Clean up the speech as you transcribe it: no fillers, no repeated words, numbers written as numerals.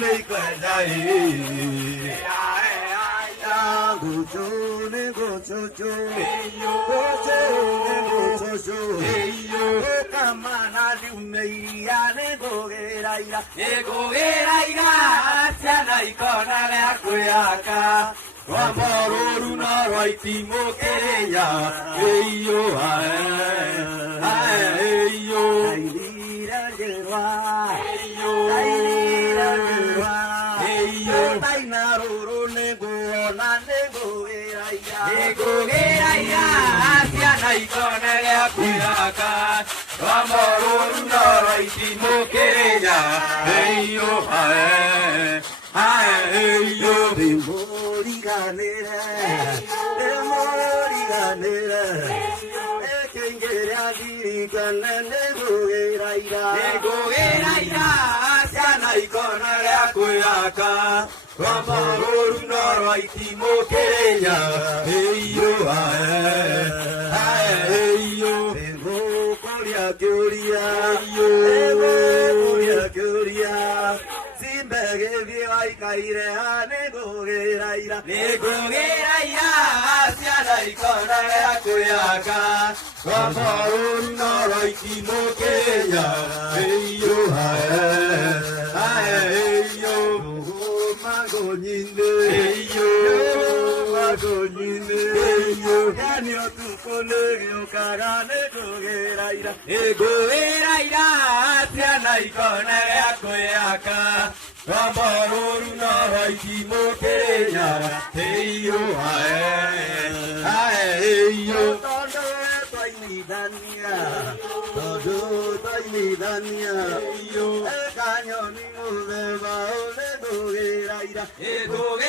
lấy quẹt ra go cho ne go cho kamana du mei ya ne go ge rai ga sia nai kona le akuaka wa moru na roi ti mo ke ya yo yo ai ra je wa ai ra je wa tai na ru ne go na ne go ge rai ga sia nai kona le akuaka wa moru na roi ti mo ke ya yo yo Ganera, Mori Ganera, Kengera Dirigana, Negoera, Sana Icona, Cuyaca, Ramaru, Noraiti, Moqueya, yo, Coria, Curia, Ai caire a negoera sia dai con a cuiaca con noi ti moqueia yo magoginde yo canio tu colegio carane goera sia dai con a cuiaca Ramaru na rai ti mo ke ya yo todo tai mi dania yo e caño ni mo le va le do ge